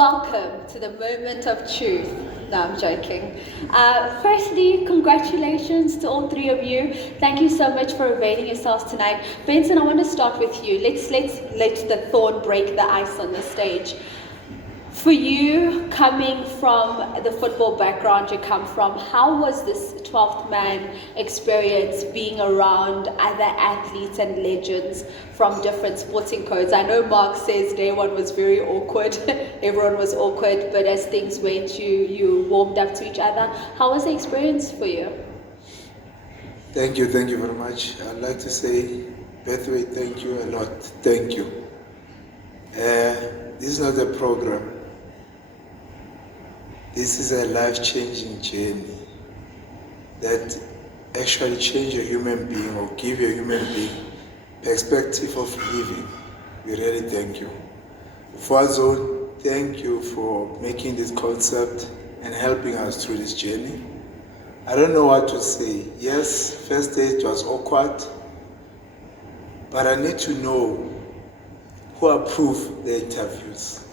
Welcome to the moment of truth. No, I'm joking. Firstly, congratulations to all three of you. Thank you so much for availing yourselves tonight. Benson, I want to start with you. Let's let the thorn break the ice on the stage. For you, coming from the football background you come from, how was this 12th man experience being around other athletes and legends from different sporting codes? I know Mark says day one was very awkward. Everyone was awkward, but as things went, you warmed up to each other. How was the experience for you? Thank you very much. I'd like to say, Betway, thank you a lot. Thank you. This is not a program. This is a life-changing journey that actually change a human being or give a human being perspective of living. We really thank you. Fuazo, thank you for making this concept and helping us through this journey. I don't know what to say. Yes, first day it was awkward, but I need to know who approved the interviews.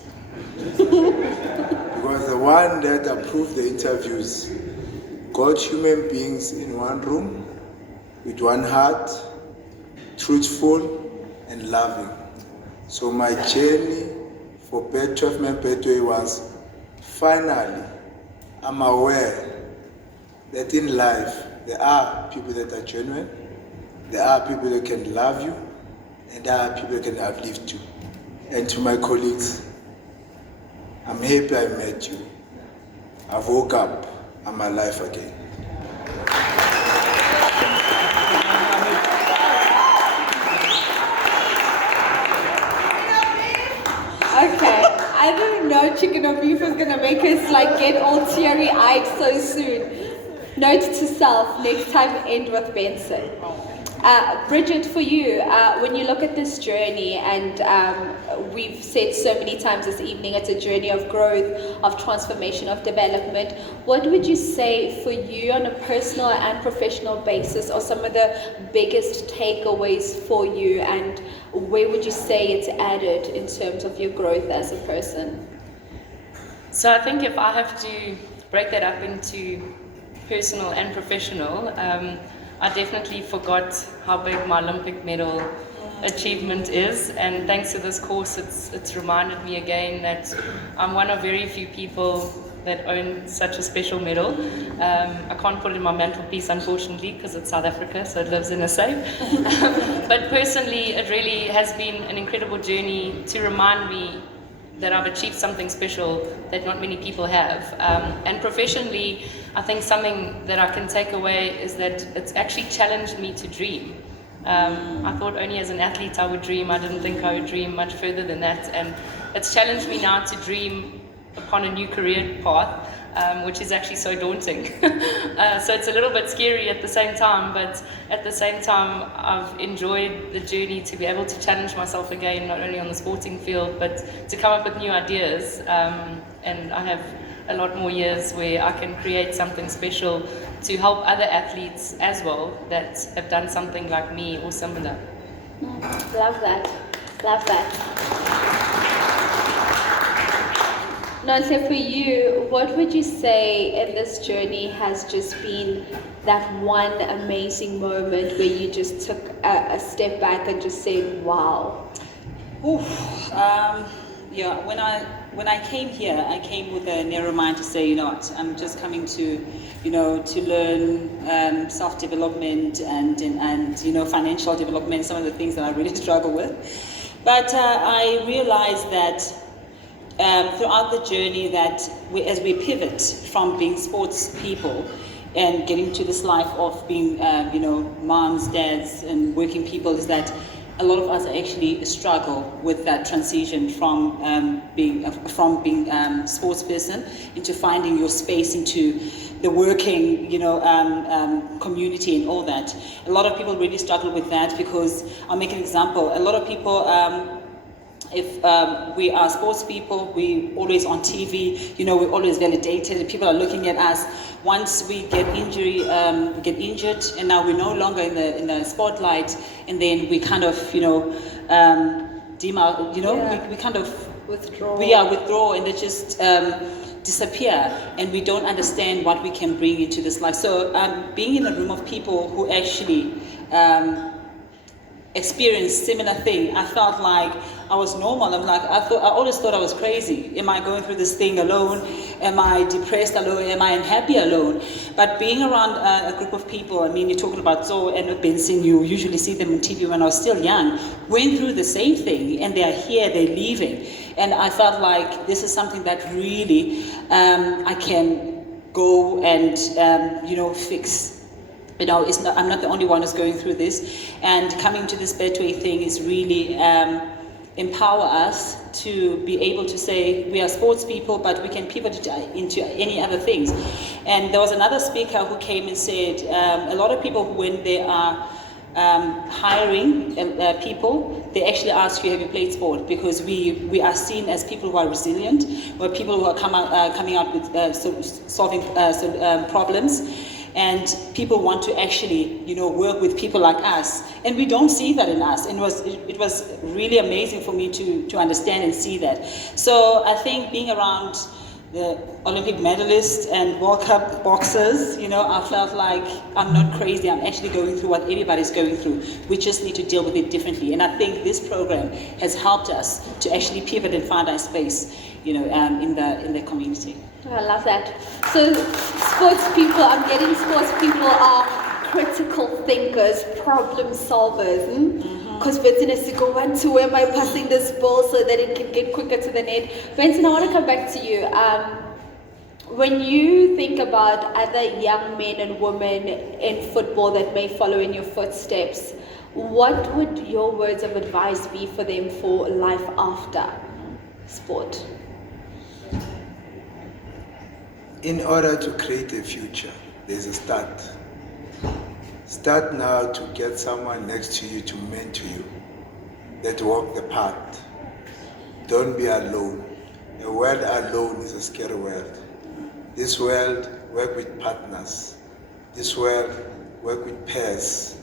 Because the one that approved the interviews got human beings in one room with one heart, truthful and loving. So my journey for 12th Man Betway was finally, I'm aware that in life there are people that are genuine, there are people that can love you, and there are people that can uplift you. And to my colleagues, I'm happy I met you. I woke up, I'm alive again. Okay, I didn't know chicken or beef was gonna make us like get all teary-eyed so soon. Note to self, next time end with Benson. Bridgitte, for you, when you look at this journey, and we've said so many times this evening, it's a journey of growth, of transformation, of development. What would you say for you on a personal and professional basis are some of the biggest takeaways for you, and where would you say it's added in terms of your growth as a person? So I think if I have to break that up into personal and professional, I definitely forgot how big my Olympic medal achievement is, and thanks to this course it's reminded me again that I'm one of very few people that own such a special medal. I can't put it in my mantelpiece unfortunately because it's South Africa, so it lives in a safe. But personally it really has been an incredible journey to remind me that I've achieved something special that not many people have. And professionally, I think something that I can take away is that it's actually challenged me to dream. I thought only as an athlete I would dream. I didn't think I would dream much further than that. And it's challenged me now to dream upon a new career path, which is actually so daunting. So it's a little bit scary at the same time, but at the same time I've enjoyed the journey to be able to challenge myself again, not only on the sporting field, but to come up with new ideas. And I have a lot more years where I can create something special to help other athletes as well that have done something like me or similar. Love that. Love that. Nontle, for you, what would you say in this journey has just been that one amazing moment where you just took a step back and just said, wow? Yeah, when I came here, I came with a narrow mind to say, you know what, I'm just coming to, to learn self-development and financial development, some of the things that I really struggle with. But I realized that throughout the journey that as we pivot from being sports people and getting to this life of being, moms, dads, and working people, is that a lot of us actually struggle with that transition from being sports person into finding your space into the working, community and all that. A lot of people really struggle with that because, I'll make an example, a lot of people, if we are sports people, we always on TV, we're always validated, people are looking at us. Once we get injured, and now we're no longer in the spotlight, and then we kind of, we kind of withdraw. Withdraw, and they just disappear, and we don't understand what we can bring into this life. So being in a room of people who actually experienced similar thing, I felt like I was normal. I always thought I was crazy. Am I going through this thing alone? Am I depressed alone? Am I unhappy alone? But being around a group of people, I mean, you're talking about Zoe and Benson, you usually see them on TV when I was still young, went through the same thing, and they are here, they're leaving. And I felt like this is something that really I can go and, fix. I'm not the only one who's going through this, and coming to this Betway thing is really empower us to be able to say we are sports people, but we can pivot into any other things. And there was another speaker who came and said a lot of people, when they are hiring people, they actually ask you, have you played sport? Because we are seen as people who are resilient, or people who are coming out with solving problems. And people want to actually, work with people like us, and we don't see that in us. And it was really amazing for me to understand and see that. So I think being around the Olympic medalists and World Cup boxers, I felt like I'm not crazy. I'm actually going through what everybody's going through. We just need to deal with it differently. And I think this program has helped us to actually pivot and find our space, in the community. I love that. So sports people are critical thinkers, problem solvers. Because Benson has to go, where am I passing this ball so that it can get quicker to the net? Benson, I want to come back to you. When you think about other young men and women in football that may follow in your footsteps, what would your words of advice be for them for life after sport? In order to create a future, there's a start. Start now to get someone next to you to mentor you, that walk the path. Don't be alone. A world alone is a scary world. This world, work with partners. This world, work with pairs.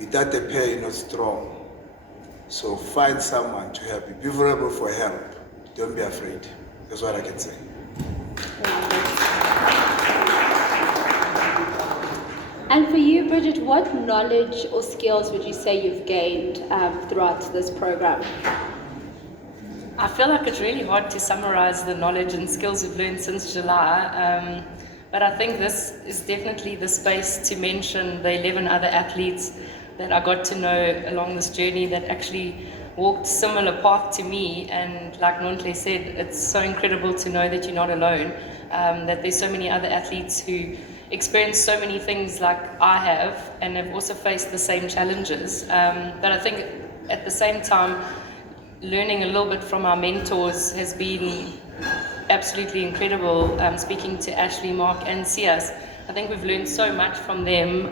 Without a pair, you're not strong. So find someone to help you. Be vulnerable for help. Don't be afraid. That's what I can say. And for you, Bridgitte, what knowledge or skills would you say you've gained throughout this program? I feel like it's really hard to summarize the knowledge and skills we've learned since July, but I think this is definitely the space to mention the 11 other athletes that I got to know along this journey that actually walked similar path to me. And like Nontle said, it's so incredible to know that you're not alone, that there's so many other athletes who experienced so many things like I have and have also faced the same challenges. But I think at the same time, learning a little bit from our mentors has been absolutely incredible. Speaking to Ashley, Mark and Sias, I think we've learned so much from them.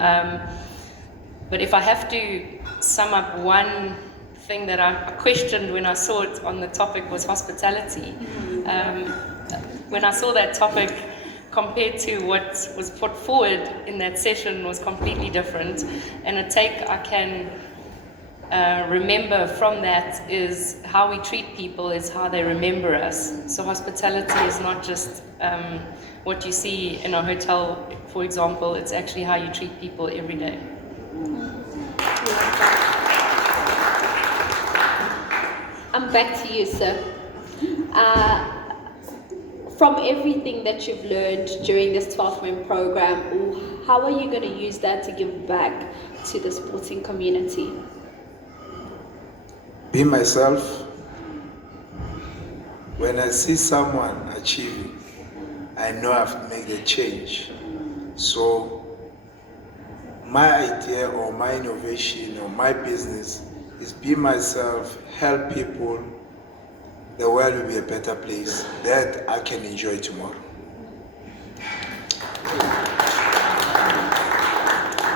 But if I have to sum up one thing that I questioned when I saw it on the topic was hospitality. When I saw that topic compared to what was put forward in that session was completely different. And a take I can remember from that is how we treat people is how they remember us. So hospitality is not just what you see in a hotel, for example, it's actually how you treat people every day. I'm back to you, sir. From everything that you've learned during this 12-month program, how are you going to use that to give back to the sporting community? Be myself. When I see someone achieving, I know I have to make the change. So my idea or my innovation or my business is be myself, help people. The world will be a better place that I can enjoy tomorrow.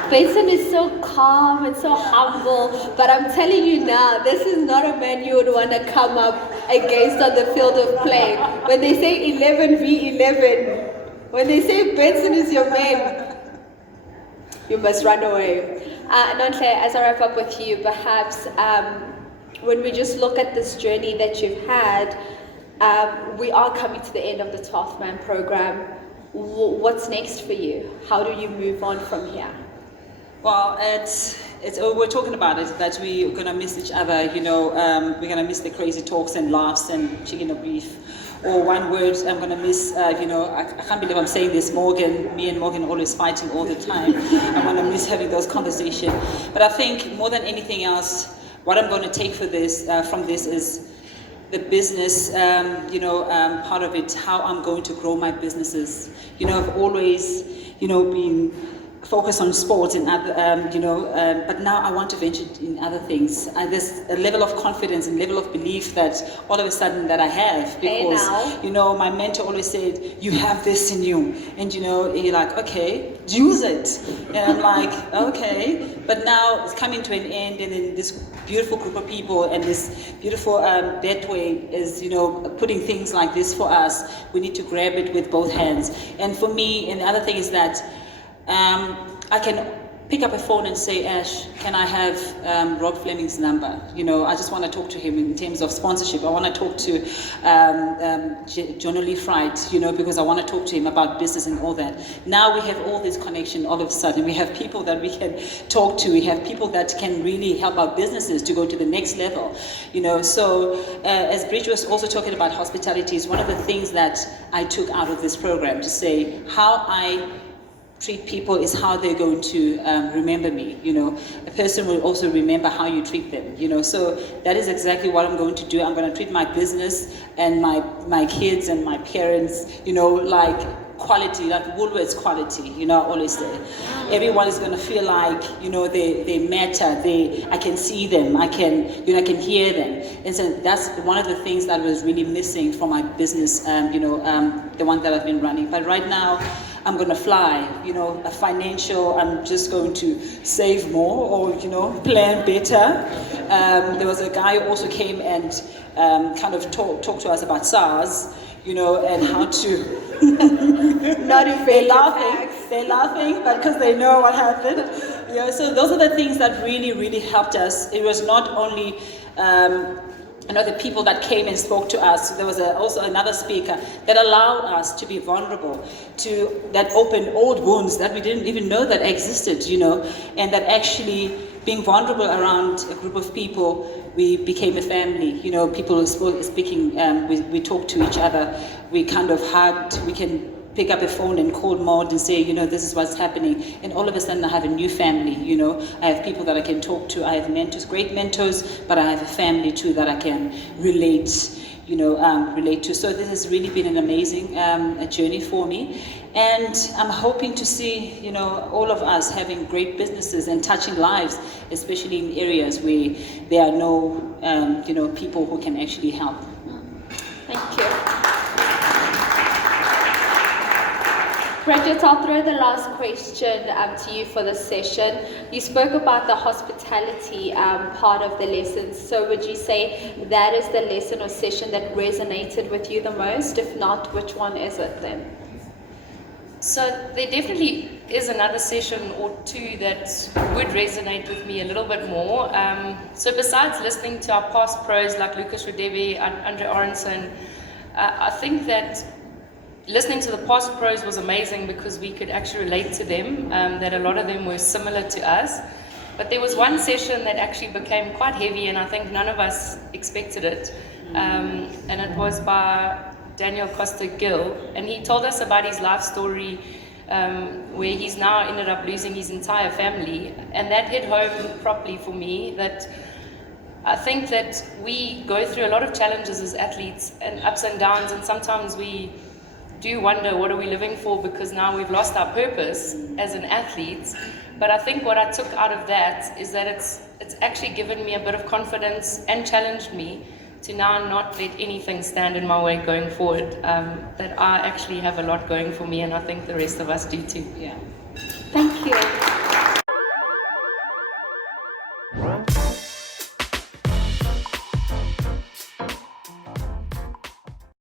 Benson is so calm and so humble, but I'm telling you now, this is not a man you would want to come up against on the field of play. When they say 11v11, when they say Benson is your man, you must run away. Nontle, as I wrap up with you, perhaps when we just look at this journey that you've had, We are coming to the end of the 12th Man program. What's next for you? How do you move on from here? Well, we're talking about it, that we're going to miss each other, we're going to miss the crazy talks and laughs and chicken or beef. Or one word I'm going to miss, I can't believe I'm saying this, Morgan, me and Morgan are always fighting all the time. I'm going to miss having those conversations. But I think more than anything else, what I'm going to take from this is the business, part of it, how I'm going to grow my businesses. I've always, been focused on sports and other, but now I want to venture in other things. There's a level of confidence and level of belief that all of a sudden that I have, because, my mentor always said, you have this in you. And, you're like, okay, use it. And I'm like, okay. But now it's coming to an end, and then this beautiful group of people and this beautiful Betway is, putting things like this for us. We need to grab it with both hands. And for me, and the other thing is that I can pick up a phone and say, Ash, can I have Rob Fleming's number? I just want to talk to him in terms of sponsorship. I want to talk to John Lee Fright, because I want to talk to him about business and all that. Now we have all this connection all of a sudden. We have people that we can talk to. We have people that can really help our businesses to go to the next level. So as Bridge was also talking about hospitality, is one of the things that I took out of this program, to say how I treat people is how they're going to remember me. A person will also remember how you treat them. So that is exactly what I'm going to do. I'm going to treat my business and my kids and my parents, like quality, like Woolworths quality. I always say everyone is going to feel like they matter. I can see them. I can hear them. And so that's one of the things that was really missing from my business. The one that I've been running. But right now, I'm going to fly, a financial, I'm just going to save more or, plan better. There was a guy who also came and kind of talked to us about SARS, and how to... They're laughing, but because they know what happened. So those are the things that really, really helped us. It was not only... the people that came and spoke to us. There was also another speaker that allowed us to be vulnerable, that opened old wounds that we didn't even know that existed, and that actually being vulnerable around a group of people, we became a family. People speaking, we talked to each other, we kind of hugged, we can pick up a phone and call Maud and say, this is what's happening. And all of a sudden I have a new family, I have people that I can talk to. I have mentors, great mentors, but I have a family too that I can relate to. So this has really been an amazing journey for me. And I'm hoping to see, all of us having great businesses and touching lives, especially in areas where there are no, people who can actually help. Thank you. Bridgitte, I'll throw the last question to you for this session. You spoke about the hospitality part of the lessons. So would you say that is the lesson or session that resonated with you the most? If not, which one is it then? So there definitely is another session or two that would resonate with me a little bit more. So besides listening to our past pros like Lucas Radebe and Andre Aronson, I think that listening to the past pros was amazing because we could actually relate to them, that a lot of them were similar to us. But there was one session that actually became quite heavy, and I think none of us expected it. And it was by Daniel Costa-Gill, and he told us about his life story where he's now ended up losing his entire family. And that hit home properly for me, that I think that we go through a lot of challenges as athletes and ups and downs, and sometimes we do wonder what are we living for, because now we've lost our purpose as an athlete. But I think what I took out of that is that it's actually given me a bit of confidence and challenged me to now not let anything stand in my way going forward, that I actually have a lot going for me, and I think the rest of us do too. Yeah. Thank you.